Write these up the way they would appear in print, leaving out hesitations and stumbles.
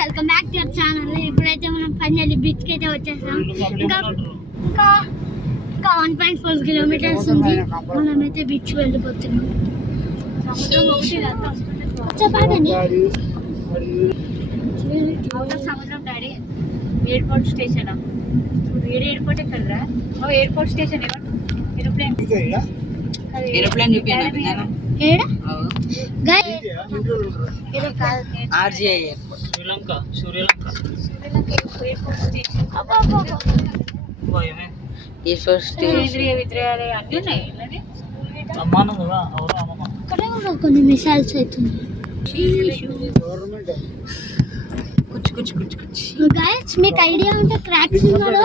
Welcome back to our channel. ఇప్పుడైతే మనం finally beach కి అయితే వచ్చేసాం. ఇంకా 1.4 కిలోమీటర్స్ ఉంది. మనమైతే బీచ్ వెళ్ళిపోతున్నాం. చెప్పండి సముద్రం డాడీ ఎయిర్పోర్ట్ స్టేషన్ వేరే ఎయిర్పోర్ట్ ఎక్కడరా? ఎయిర్పోర్ట్ స్టేషన్ ఏరోప్లేన్ ఏరోప్లేన్ చూపించాను ఏడా RGI airport Sri Lanka airport station అన్నీ ఉన్నాయి. అక్కడే కూడా కొన్ని మిసైల్స్ అవుతుంది. గైస్ మీకు ఐడియా ఉంటే క్రాక్స్ లో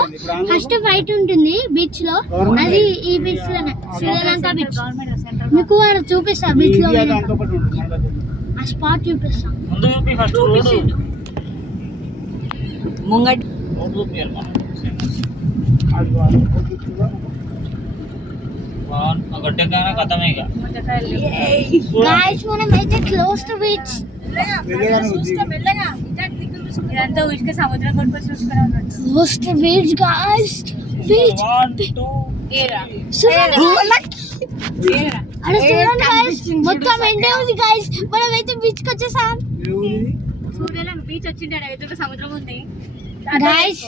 ఫస్ట్ ఫైట్ ఉంటుంది బీచ్ లో, అది ఈ బీచ్ లోనే, శ్రీలంక బీచ్. మీకు చూపిస్తా బీచ్ లో ఆ స్పాట్ చూపిస్తా. ముంగట్ గైస్ మనం అయితే క్లోజ్ టు బీచ్. ఇదంతా ఉసుక సముద్రం కొట్టుకొని చూసుకునే ఉన్నాడు. Close to beach guys. Beach అరే చూడండి గైస్, మొత్తం ఎండే ఉంది గైస్. మనం అయితే బీచ్ కి వచ్చేసాం. సూర్యలం బీచ్ వచ్చింటాడు, ఎదురు సముద్రం ఉంది గైస్.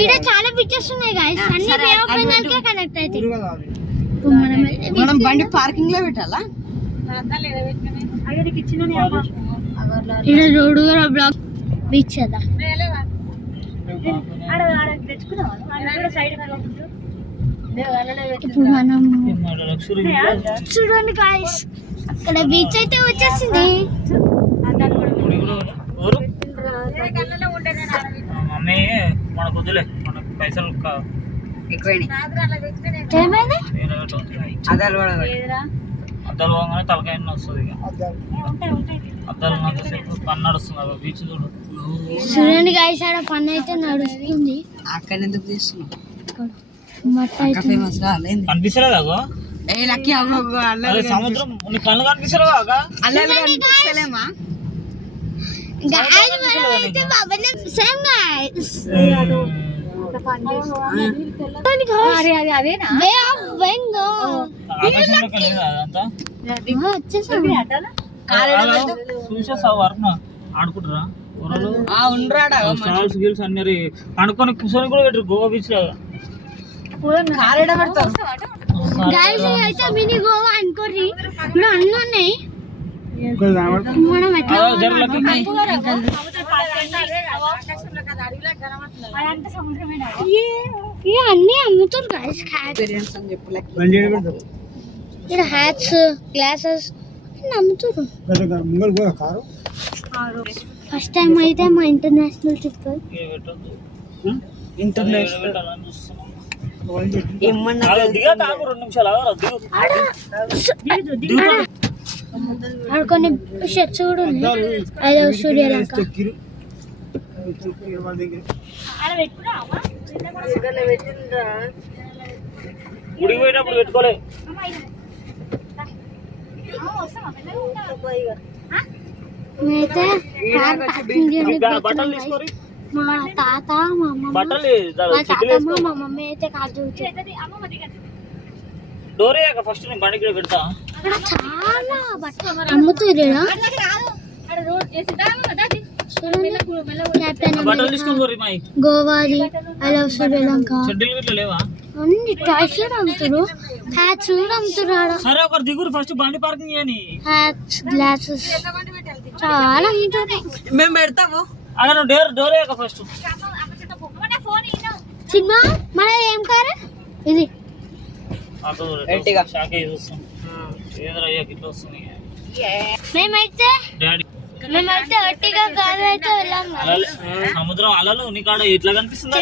ఇక్కడ చాలా బీచెస్ ఉన్నాయి గైస్, అన్ని బే ఆఫ్ బెంగాల్ కే కనెక్ట్ అవుతాయి. మనం బండి పార్కింగ్ లో పెట్టాలా? ఇక్కడ రోడ్ కూడా బ్లాక్ బీచ్ కదా. ఇప్పుడు మనం చూడండి గైస్, అక్కడ బీచ్ అయితే వచ్చేసింది. మమ్మీ మనకు వద్దులే, మనకు పైసలు ఏమైంది? అదాలు అద్దాలు పోగానే తలకాయ వస్తుంది. ఇక అద్దాలు సేపు పన్ను నడుస్తుంది. బీచ్ చూడు. చూడండి గైస్, ఆడ పన్ను అయితే నడుస్తుంది. అక్కడ ఎందుకు చేస్తున్నావు? మట్ట అయితే ఫేమస్ రాలేదు కనిపిస్తలేదా? ఏ లక్కీ సముద్రం నీ కళ్ళు కనిపిస్తలేదా? అల్లలు కనిపిస్తలేమా? గైస్ మనం అయితే బాబానే సేమ్ గైస్. అదేనా బే ఆఫ్ బెంగాల్ వచ్చేసాం. చూసేసావు వరకు ఆడుకుంటారా ఉండరాడా గిల్స్ అన్ని అనుకొని కూర్చొని కూడా పెట్టరు గోవా బీచ్ లాగా. కారేడ పెడతారు గైస్ అయితే మినీ గోవా అనుకోర్రి, ఇప్పుడు అన్నీ ఉన్నాయి. మనం ఎట్లా అన్ని అమ్ముతారు గైస్. ఇక్కడ హ్యాట్స్, గ్లాసెస్ అమ్ముతారు. ఫస్ట్ టైం అయితే మా ఇంటర్నేషనల్ ట్రిప్. ఇంటర్నేషనల్ కొన్ని షర్ట్స్ కూడా ఉన్నాయి. ఐదో శ్రీలంక గుడికి పోయినప్పుడు పెట్టుకోలే. మేమైతే కార్ పార్కింగ్ బట్టలు తీసుకొని మా తాత మా అమ్మమ్మ, బట్టలు మా తాతమ్మ మా మమ్మీ అయితే కార్ చూపించారు. డోర్ అయ్యాక ఫస్ట్ నేను బండి కూడా పెడతా. అక్కడ చాలా బట్టలు అమ్ముతుర్రా. కెప్టెన్ బట్టలు తీసుకొని పోరి మాయి. గోవాది, ఐ లవ్ శ్రీలంక, షెడ్యూల్ గిట్ల లేవా? అన్ని టాయ్స్ కూడా అమ్ముతారు. హ్యాట్స్ కూడా అమ్ముతారు. సరే ఒకరు దిగురు ఫస్ట్ బండి పార్కింగ్ చేయని. హ్యాట్స్, గ్లాసెస్ చాలా అమ్ముతారు. మేము పెడతాము. అలా నువ్వు డోర్ అయ్యాక ఫస్ట్. సినిమా మన ఏం కారు ఇది? మేమైతే ఒట్టిగా కారు అయితే వెళ్ళాము. సముద్రం అలలు నీకాడ ఎట్లా కనిపిస్తుంది?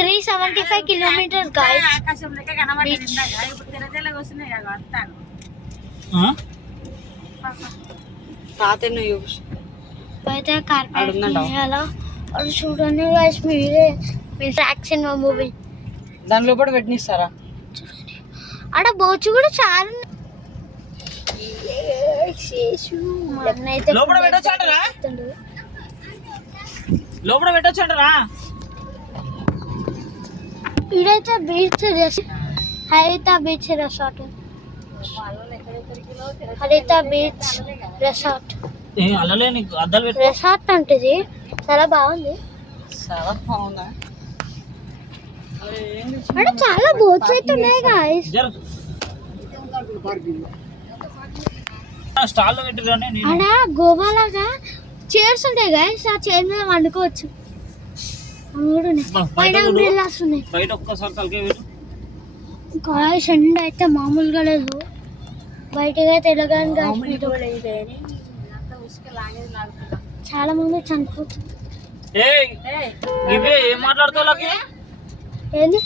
375 కిలోమీటర్స్ గైస్. అయితే కార్ అలా అది చూడండి గైస్. మీరు యాక్షన్ మూవీ దాని లోపల పెట్టినిస్తారా? ఆడ బోచు కూడా చాలా. మా అన్న అయితే లోపల పెట్టొచ్చంటారా? ఇదైతే బీచ్ హరిత బీచ్ రిసార్ట్. హరిత బీచ్ రిసార్ట్. అల్లలే నీకు అద్దాలు పెట్టు. రిసార్ట్ అంటే చాలా బాగుంది. చాలా బాగుందా? అంటే చాలా బోట్స్ అయితే ఉన్నాయి గాయ్స్. స్టాల్లో పెట్టిరానే నేను. అక్కడ గోవాలాగా చైర్స్ ఉంటాయి గాయ్స్. ఆ చైర్ మీద వండుకోవచ్చు. పైన అంబ్రెల్లాస్ ఉన్నాయి. బయట ఒక్కసారి తలకే పెట్టు. గాయ్స్ ఎండ అయితే మామూలుగా లేదు. బయటగా తెలంగాణ చాలా మంది చనిపోతుంది. ఇవే ఏం మాట్లాడుతావు? ఏంది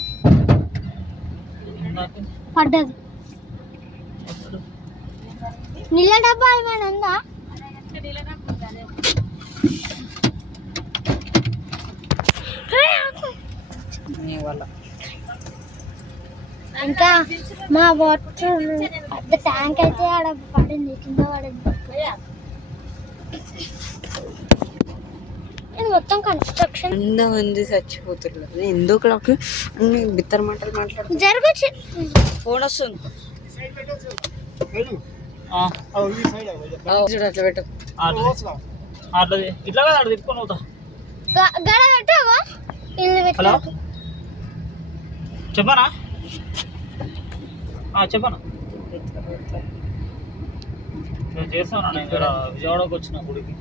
పడ్డది? నీళ్ళ డబ్బా ఏమైనా ఉందా? ఇంకా మా వాటర్ పెద్ద ట్యాంక్ అయితే ఆడ పడింది, కింద పడింది. మొత్తం కన్స్ట్రక్షన్ ఉంది. చచ్చిపోతున్నారు ఎందుకు నాకు అన్ని బిత్తర మాటలు మాట్లాడుతూ జరగచ్చు. ఫోన్ వస్తుంది చూడు, అట్లా పెట్టు. ఇట్లా కదా అక్కడ తిప్పుకొని అవుతా. గడ పెట్టావా? ఇల్లు హలో పెట్టా. చెప్పనా? చెప్పనా? నేను చేస్తాను. నేను ఇక్కడ విజయవాడకు వచ్చిన గుడికి.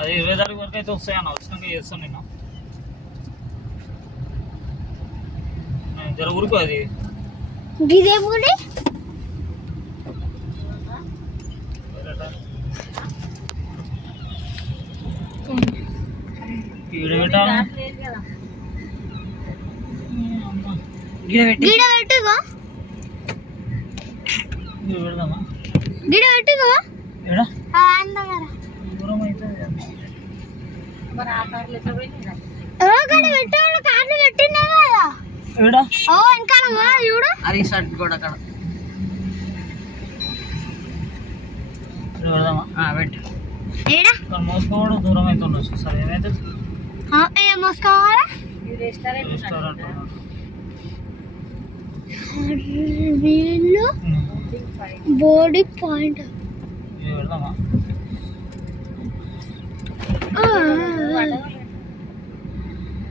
అది 20 తారీఖు వరకు అయితే వస్తాయన్న. వచ్చినాక చేస్తాను. నేను జర ఊరుకో. అది గిదేం గుడి? గిడ పెట్టుగా. పెడదామా? గిడ పెట్టుగా. దూరం అయితే పెట్టాడు. కార్లు పెట్టినా కదా వెనకాల చూడు. అది షర్ట్ కూడా అక్కడ పెడదామా? పెట్టు. మోసుకోవడం దూరం అయితే ఉండొచ్చు. సరే ఏమైతే మోసుకోవాలా? రెస్టారెంట్ వీళ్ళు బోర్డి పాయింట్ పెడదామా?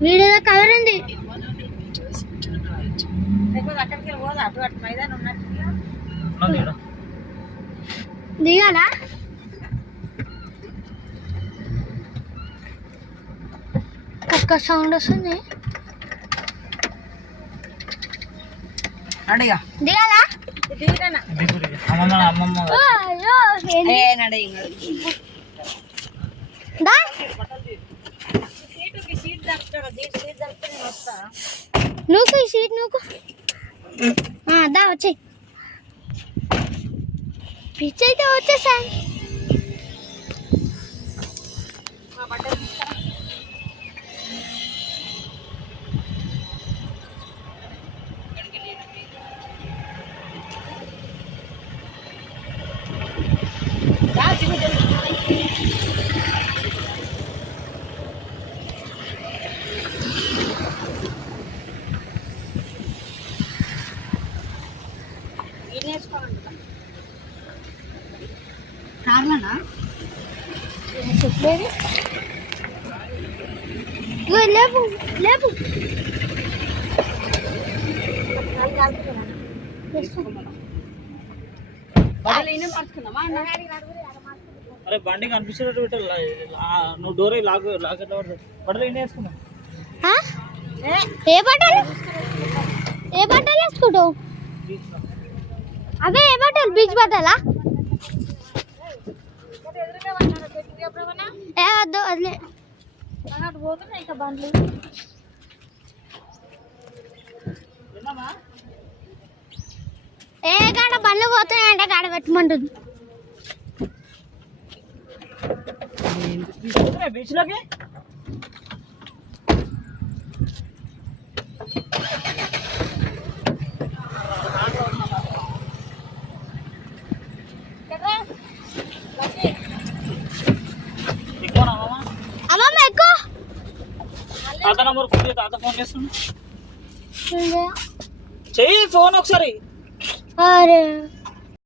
వీడియో కవర్ ఉంది. దిగాలా? ఒక్క సౌండ్ వస్తుంది. అడిగా దిగాలా? అమ్మమ్మ నువ్వు ఈ సీట్ నువ్వు దా వచ్చాయి. పిచ్చి అయితే వచ్చేసా. కార్లనా చెప్పలేదు. లేపు లేపు. అరే బండి కనిపించేటట్టు పెట్టాలి. నువ్వు డోర్ లాక్ ఎట్లా పడుతుంది? బట్టలు ఎన్ని వేసుకున్నావు? ఏ బట్టలు వేసుకుంటావు? అవే ఏ బట్టలు? బీచ్ బట్టలా? వద్దు వదిలే. పోతున్నాయి ఇంకా బండ్లు. ఏ కాడ బండ్లు పోతున్నాయంటే కాడ పెట్టమంటుంది. బీచ్ లోకి ఎక్కువనా మామ? అమ్మమ్మ ఎక్కువ తాత నంబర్ ఫోన్ చేయి, తాత ఫోన్ చేస్తుండు. చెయ్యి ఫోన్ ఒకసారి. అరే